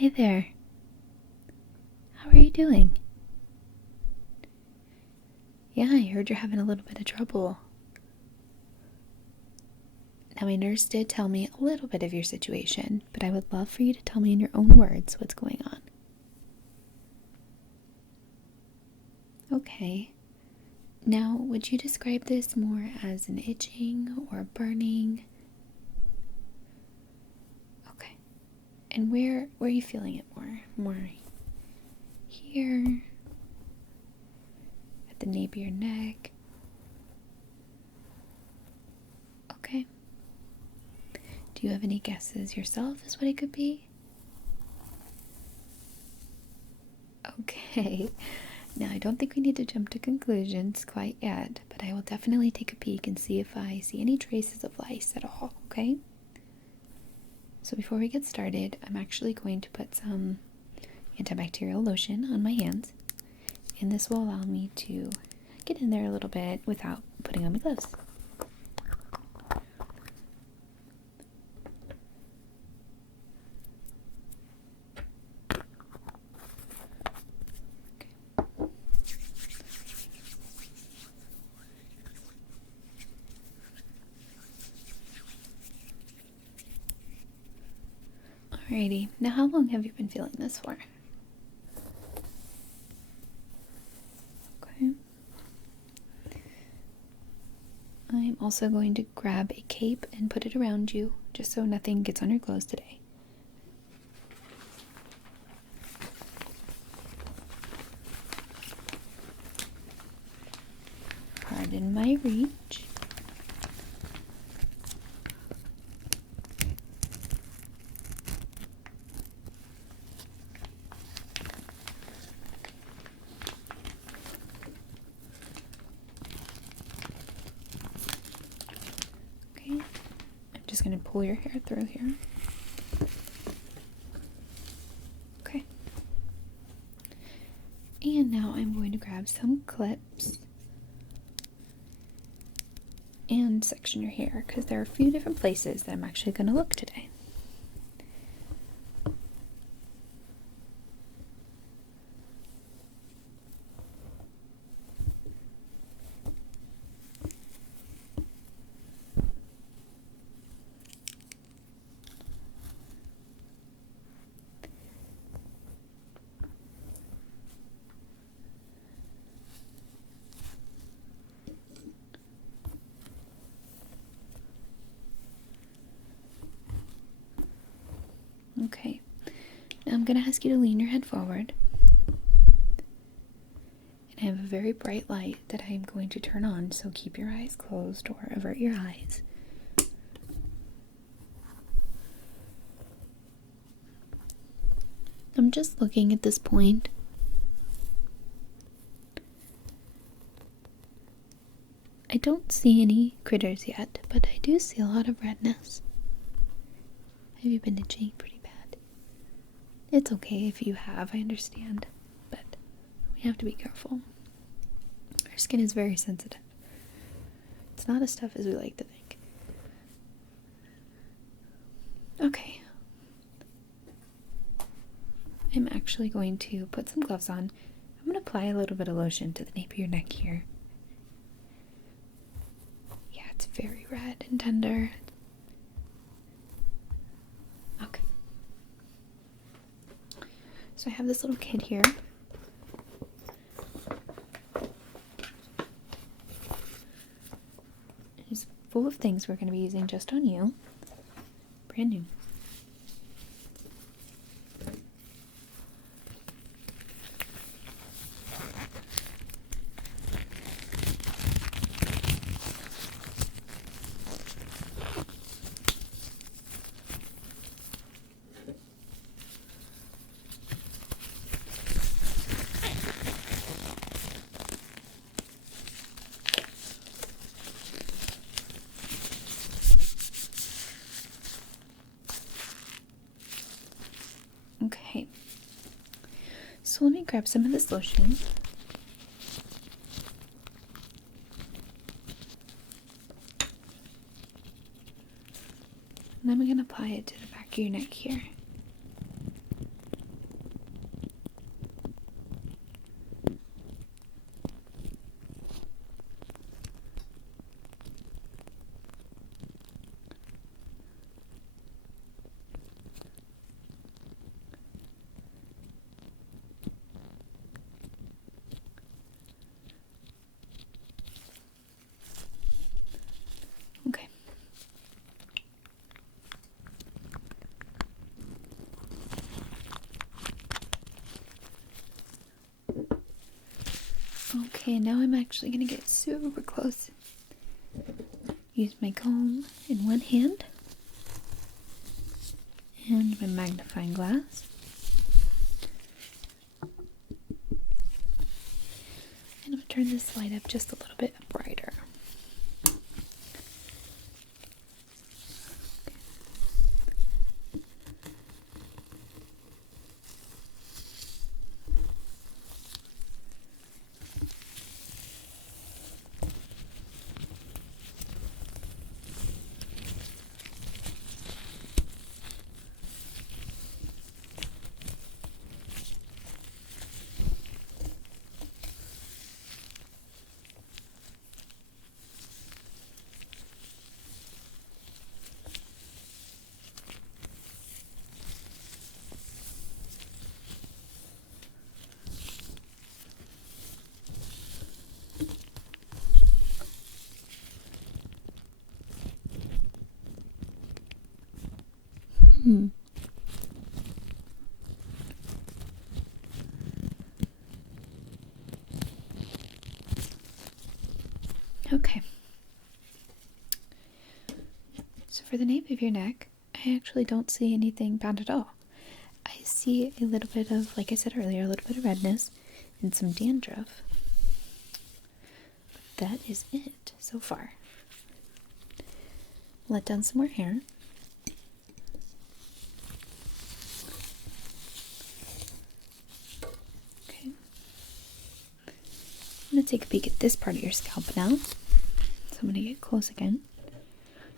Hi there. How are you doing? Yeah, I heard you're having a little bit of trouble. Now, my nurse did tell me a little bit of your situation, but I would love for you to tell me in your own words what's going on. Okay. Now, would you describe this more as an itching or burning? Okay. And where are you feeling it more? More here? At the nape of your neck? Okay. Do you have any guesses yourself as what it could be? Okay. Now, I don't think we need to jump to conclusions quite yet, but I will definitely take a peek and see if I see any traces of lice at all, okay? So before we get started, I'm actually going to put some antibacterial lotion on my hands, and this will allow me to get in there a little bit without putting on my gloves. Alrighty, now how long have you been feeling this for? Okay. I'm also going to grab a cape and put it around you, just so nothing gets on your clothes today. Pardon my reach. Okay, I'm just going to pull your hair through here. Okay. And now I'm going to grab some clips and section your hair because there are a few different places that I'm actually going to look today. Okay, now I'm going to ask you to lean your head forward. And I have a very bright light that I am going to turn on, so keep your eyes closed or avert your eyes. I'm just looking at this point. I don't see any critters yet, but I do see a lot of redness. Have you been itching pretty bad? It's okay if you have, I understand, but we have to be careful. Our skin is very sensitive. It's not as tough as we like to think. Okay. I'm actually going to put some gloves on. I'm going to apply a little bit of lotion to the nape of your neck here. Yeah, it's very red and tender. Okay. So I have this little kit here. It's full of things we're going to be using just on you. Brand new. Okay, so let me grab some of this lotion. And I'm going to apply it to the back of your neck here. Okay, and now I'm actually going to get super close. Use my comb in one hand and my magnifying glass. And I'm going to turn this light up just a little bit brighter. Okay. So for the nape of your neck, I actually don't see anything bad at all. I see a little bit of, like I said earlier, a little bit of redness and some dandruff. But that is it so far. Let down some more hair. Okay. I'm going to take a peek at this part of your scalp now. So I'm going to get close again,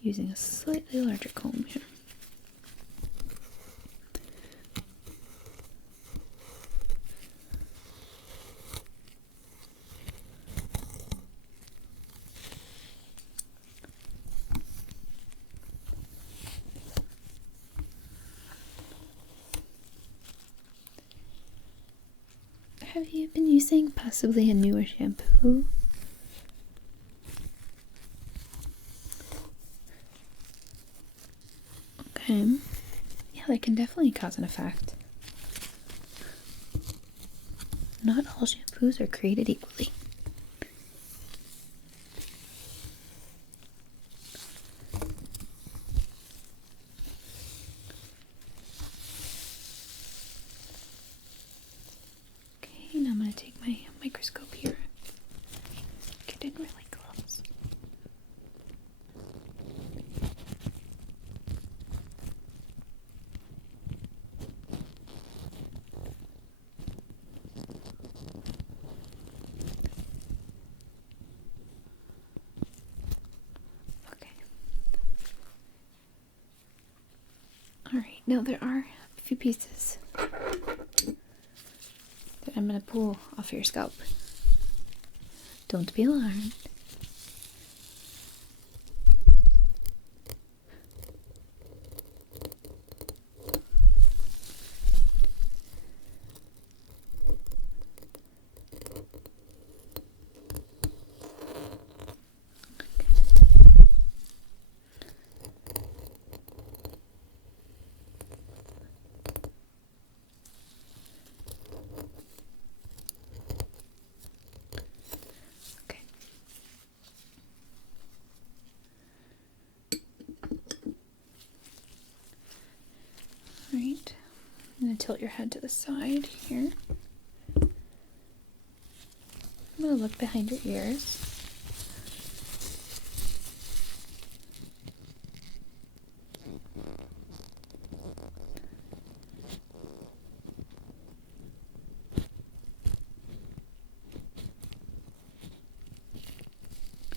using a slightly larger comb here. Have you been using possibly a newer shampoo? Okay. Yeah, that can definitely cause an effect. Not all shampoos are created equally. Okay, now I'm going to take my microscope here. Get in really close. Alright, now there are a few pieces that I'm going to pull off your scalp. Don't be alarmed. Alright, I'm going to tilt your head to the side here. I'm going to look behind your ears.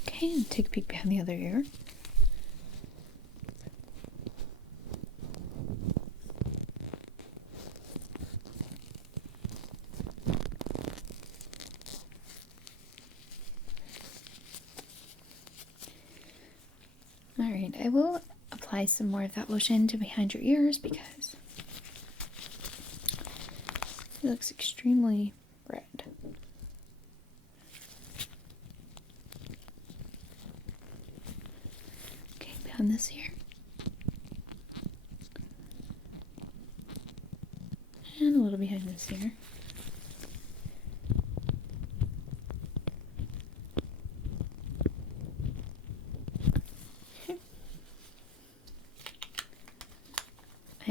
Okay, and take a peek behind the other ear. Alright, I will apply some more of that lotion to behind your ears because it looks extremely red. Okay, behind this ear. And a little behind this ear.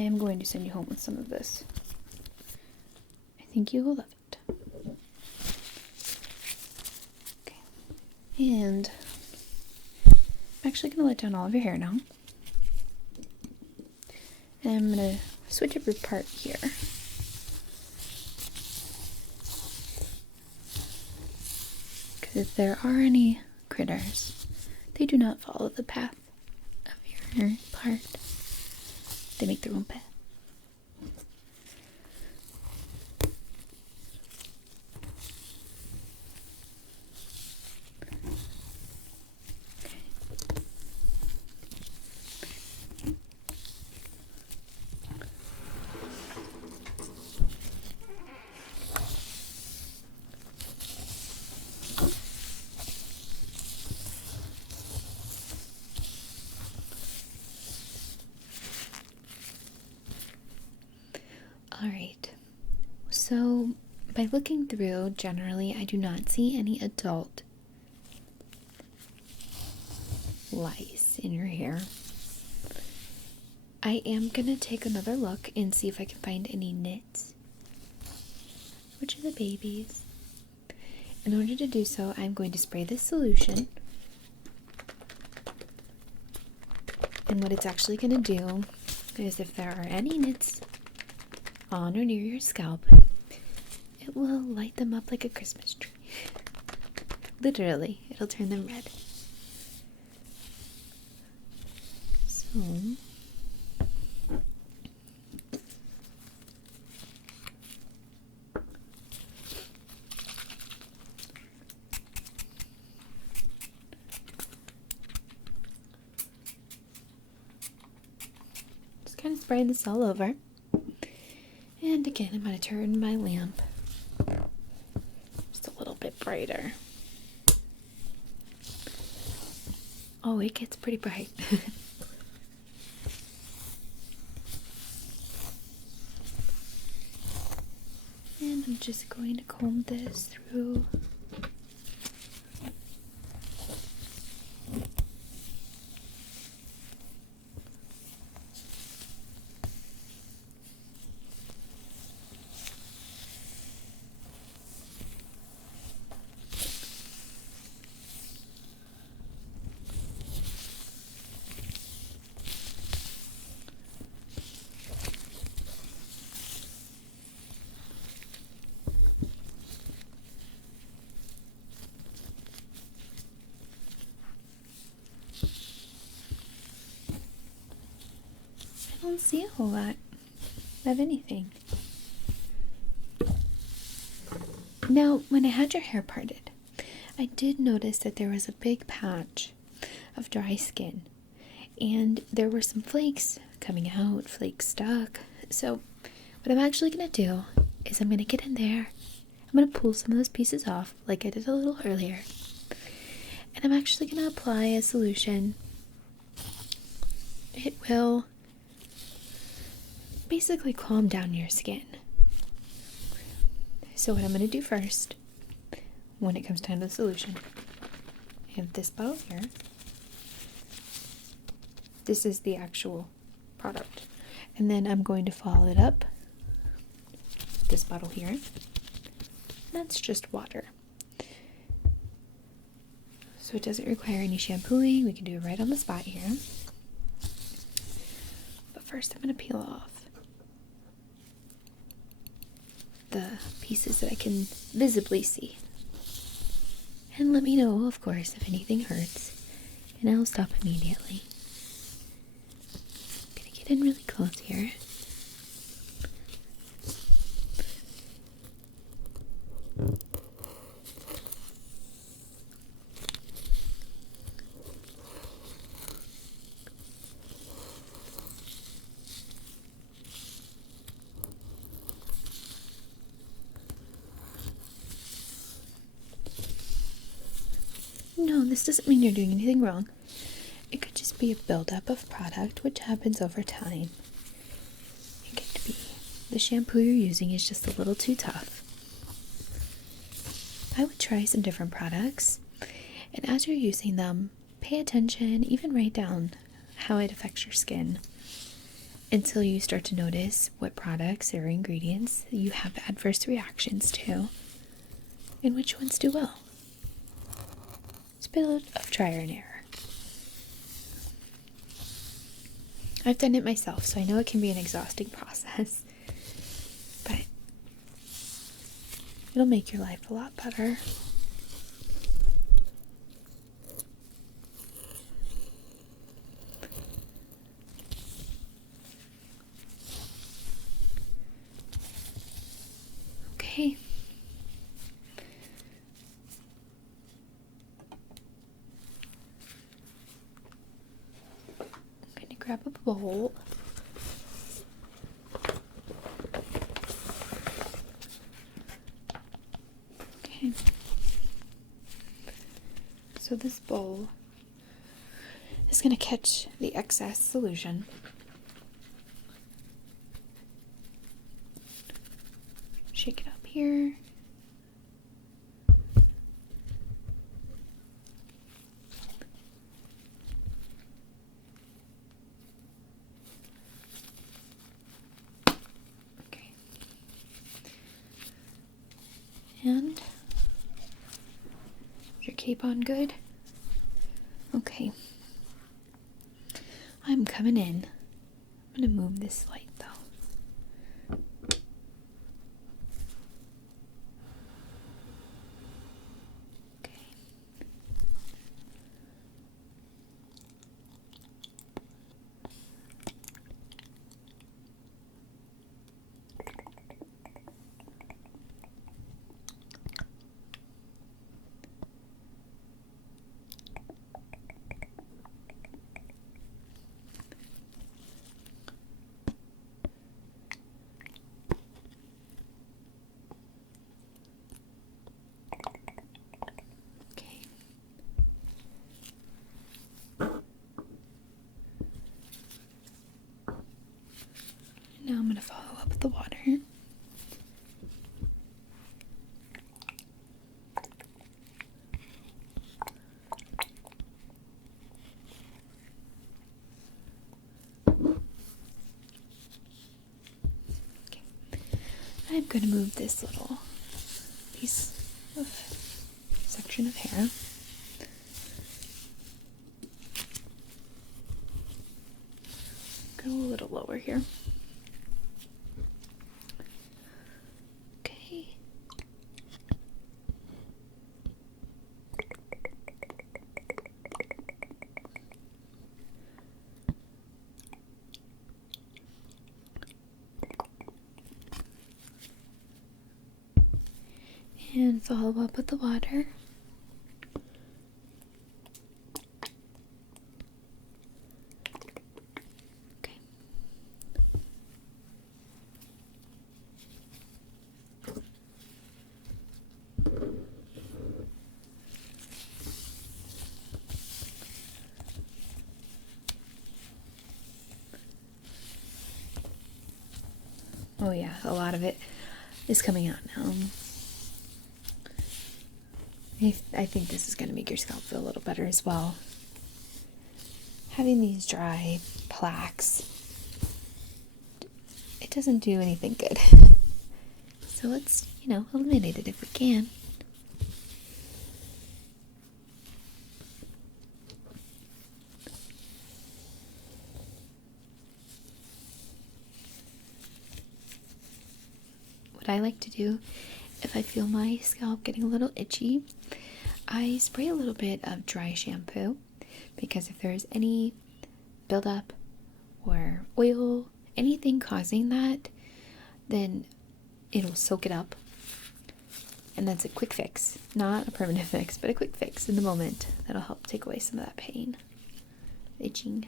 am going to send you home with some of this. I think you will love it. Okay. And I'm actually going to let down all of your hair now. And I'm going to switch up your part here. Because if there are any critters, they do not follow the path of your part. They make their own path. Alright, so by looking through, generally I do not see any adult lice in your hair. I am going to take another look and see if I can find any nits, which are the babies. In order to do so, I'm going to spray this solution. And what it's actually going to do is if there are any nits on or near your scalp, it will light them up like a Christmas tree. Literally, it'll turn them red. So, just kind of spraying this all over. And again, I'm going to turn my lamp just a little bit brighter. Oh, it gets pretty bright. And I'm just going to comb this through. I don't see a whole lot of anything. Now, when I had your hair parted, I did notice that there was a big patch of dry skin, and there were some flakes coming out, flakes stuck. So what I'm actually going to do is I'm going to get in there, I'm going to pull some of those pieces off like I did a little earlier, and I'm actually going to apply a solution. It will basically calm down your skin. So what I'm going to do first, when it comes time to the solution, I have this bottle here. This is the actual product. And then I'm going to follow it up with this bottle here. That's just water. So it doesn't require any shampooing. We can do it right on the spot here. But first I'm going to peel off the pieces that I can visibly see. And let me know, of course, if anything hurts, and I'll stop immediately. I'm gonna get in really close here. No, this doesn't mean you're doing anything wrong. It could just be a buildup of product, which happens over time. It could be the shampoo you're using is just a little too tough. I would try some different products, and as you're using them, pay attention, even write down how it affects your skin. until you start to notice what products or ingredients you have adverse reactions to and which ones do well. It's a bit of trial and error. I've done it myself, so I know it can be an exhausting process, but it'll make your life a lot better. Okay. I'm going to grab a bowl. Okay. So this bowl is going to catch the excess solution. Shake it up here. Okay. And is your cape on good? Okay. I'm coming in. I'm going to move this light though. Now I'm going to follow up with the water. Okay. I'm going to move this little piece of section of hair. Go a little lower here. And follow up with the water. Okay. Oh yeah, a lot of it is coming out now. I think this is going to make your scalp feel a little better as well. Having these dry plaques, it doesn't do anything good. So let's, eliminate it if we can. What I like to do, if I feel my scalp getting a little itchy, I spray a little bit of dry shampoo, because if there's any buildup or oil, anything causing that, then it'll soak it up. And that's a quick fix, not a permanent fix, but a quick fix in the moment that'll help take away some of that pain, itching.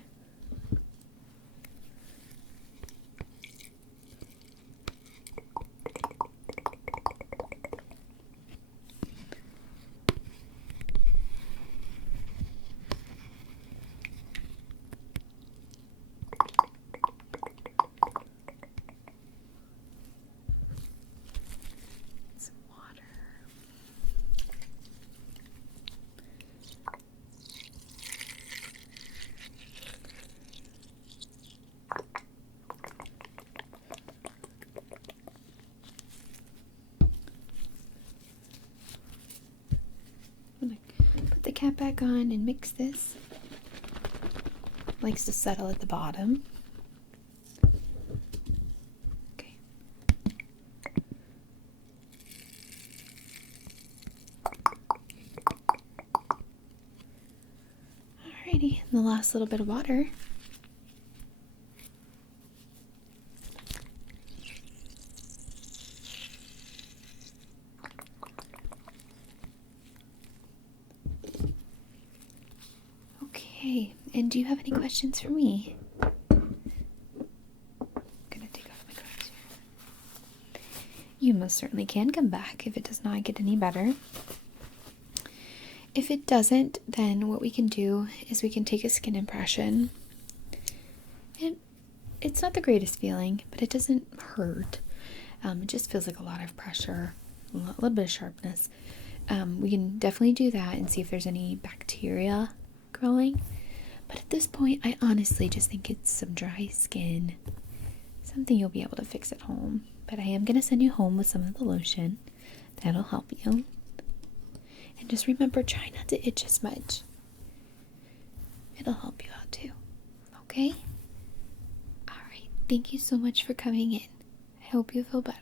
cap back on and mix this. Likes to settle at the bottom. Okay. Alrighty, and the last little bit of water. Okay, and do you have any questions for me? I'm gonna take off my gloves here. You most certainly can come back if it does not get any better. If it doesn't, then what we can do is we can take a skin impression. And it's not the greatest feeling, but it doesn't hurt. It just feels like a lot of pressure, a little bit of sharpness. We can definitely do that and see if there's any bacteria growing. But at this point, I honestly just think it's some dry skin. Something you'll be able to fix at home. But I am going to send you home with some of the lotion. That'll help you. And just remember, try not to itch as much. It'll help you out too. Okay? Alright, thank you so much for coming in. I hope you feel better.